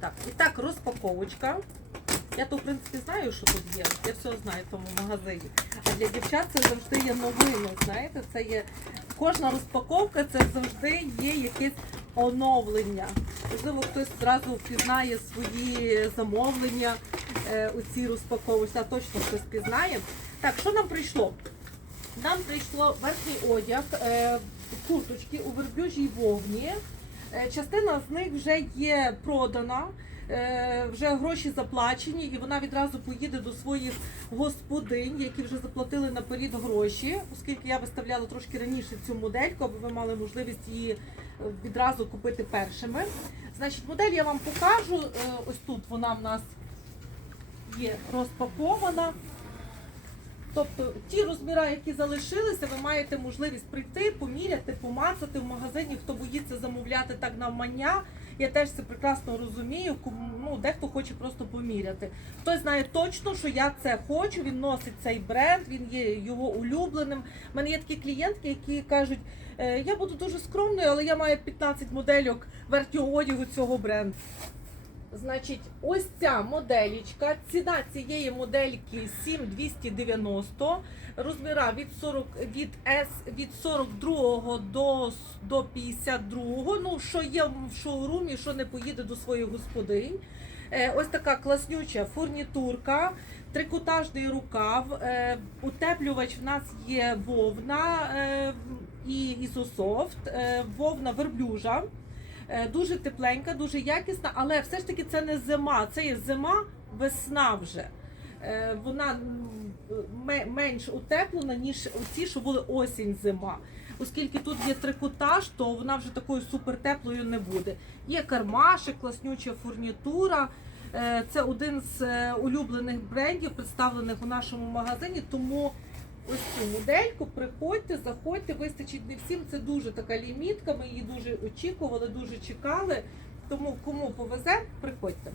Так, і так, розпаковочка. Я то, в принципі, знаю, що тут є. Я все знаю в тому магазині. А для дівчат це завжди є новина. Знаєте, це є кожна розпаковка, це завжди є якесь оновлення. Можливо, хтось зразу впізнає свої замовлення е, у цій розпаковці, а точно хтось пізнає. Так, що нам прийшло? Нам прийшло верхній одяг, е, курточки у верблюжій вовні. Е, Частина з них вже є продана, е, вже гроші заплачені, і вона відразу поїде до своїх господинь, які вже заплатили наперед гроші, оскільки я виставляла трошки раніше цю модельку, аби ви мали можливість її е, відразу купити першими. Значить, модель я вам покажу. Ось тут вона в нас є розпакована. Тобто ті розміри, які залишилися, ви маєте можливість прийти, поміряти, помацати в магазині. Хто боїться замовляти так навмання, я теж це прекрасно розумію. Кому ну дехто хоче просто поміряти. Хтось знає точно, що я це хочу. Він носить цей бренд, він є його улюбленим. У мене є такі клієнтки, які кажуть, «Е, я буду дуже скромною, але я маю 15 модельок верхнього одягу цього бренду. Значить, ось ця моделічка. Ціна цієї модельки 7290. Розміра від 40 від S від 42 до, до 52. Ну, що є в шоурумі, що не поїде до своїх господинь. Е, ось така класнюча фурнітурка, трикотажний рукав, е, утеплювач в нас є вовна е, і ізософт, вовна верблюжа. Е, Дуже тепленька, дуже якісна, але все ж таки це не зима, це є зима, весна вже. Е, Вона менш утеплена, ніж ці, що були осінь, зима. Оскільки тут є трикотаж, то вона вже такою супертеплою не буде. Є кармашик, класнюча фурнітура. Е, Це один з улюблених брендів, представлених у нашому магазині. Тому ось цю модельку приходьте, заходьте, вистачить не всім. Це дуже така лімітка. Ми її дуже очікували, дуже чекали. Тому кому повезе, приходьте.